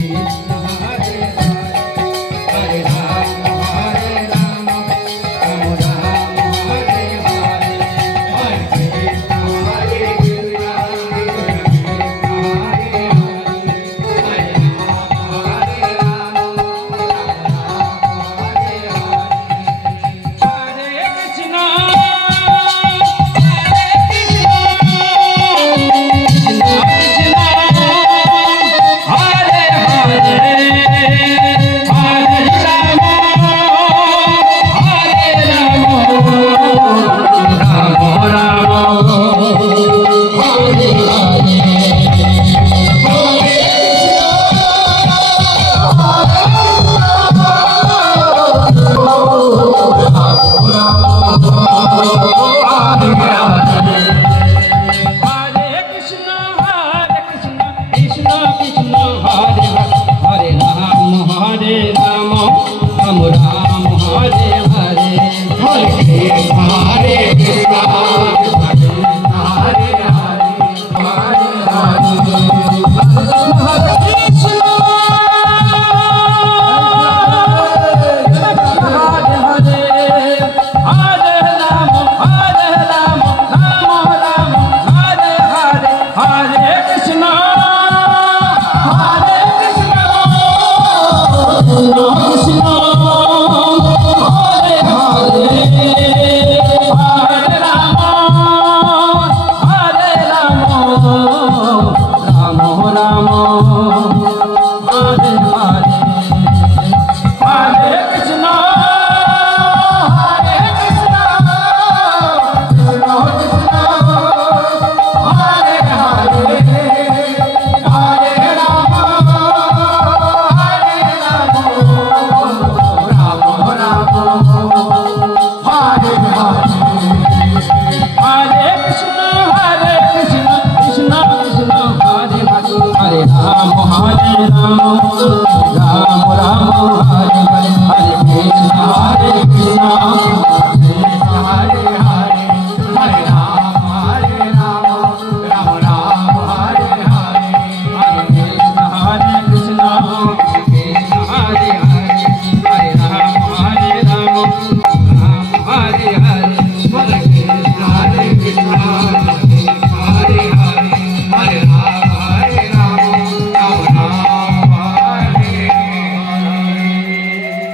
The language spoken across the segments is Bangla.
Música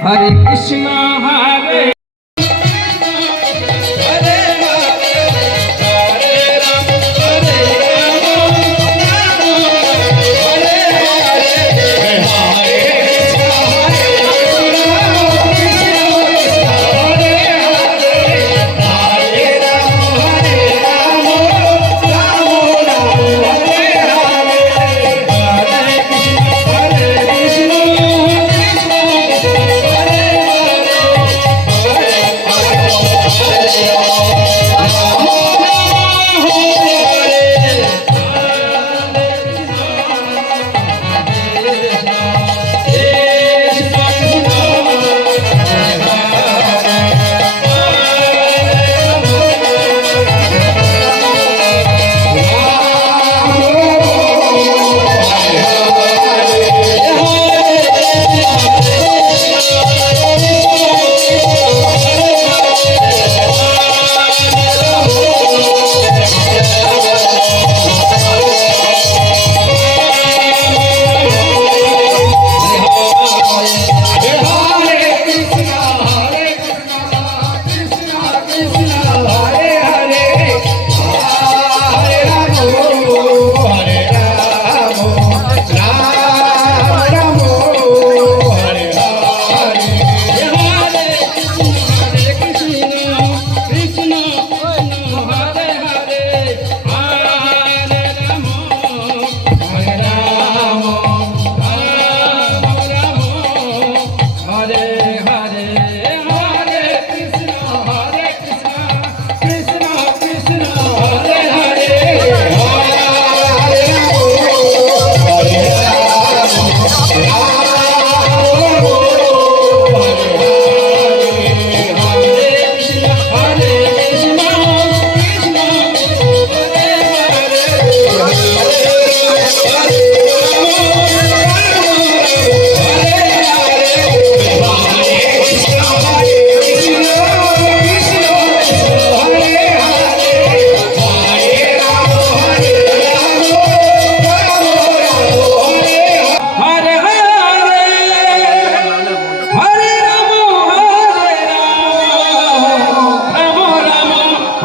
Hare Hare.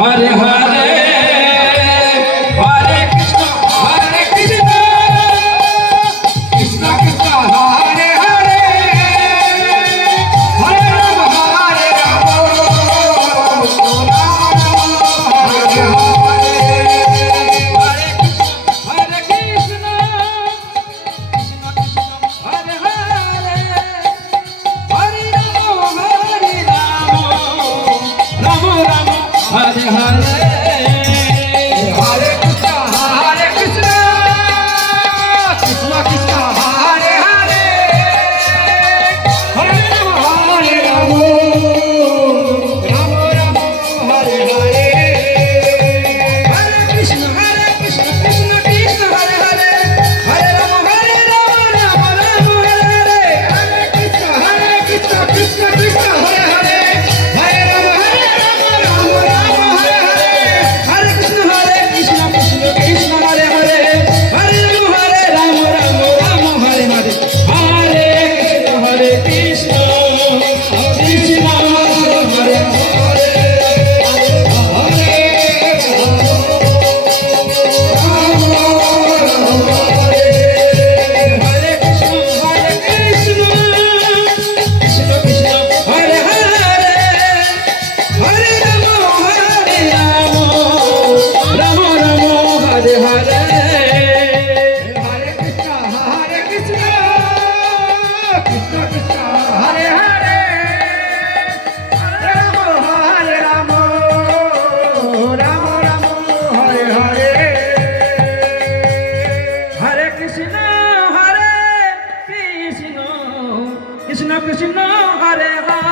Hare Hare. Krishna Krishna Hare Hare.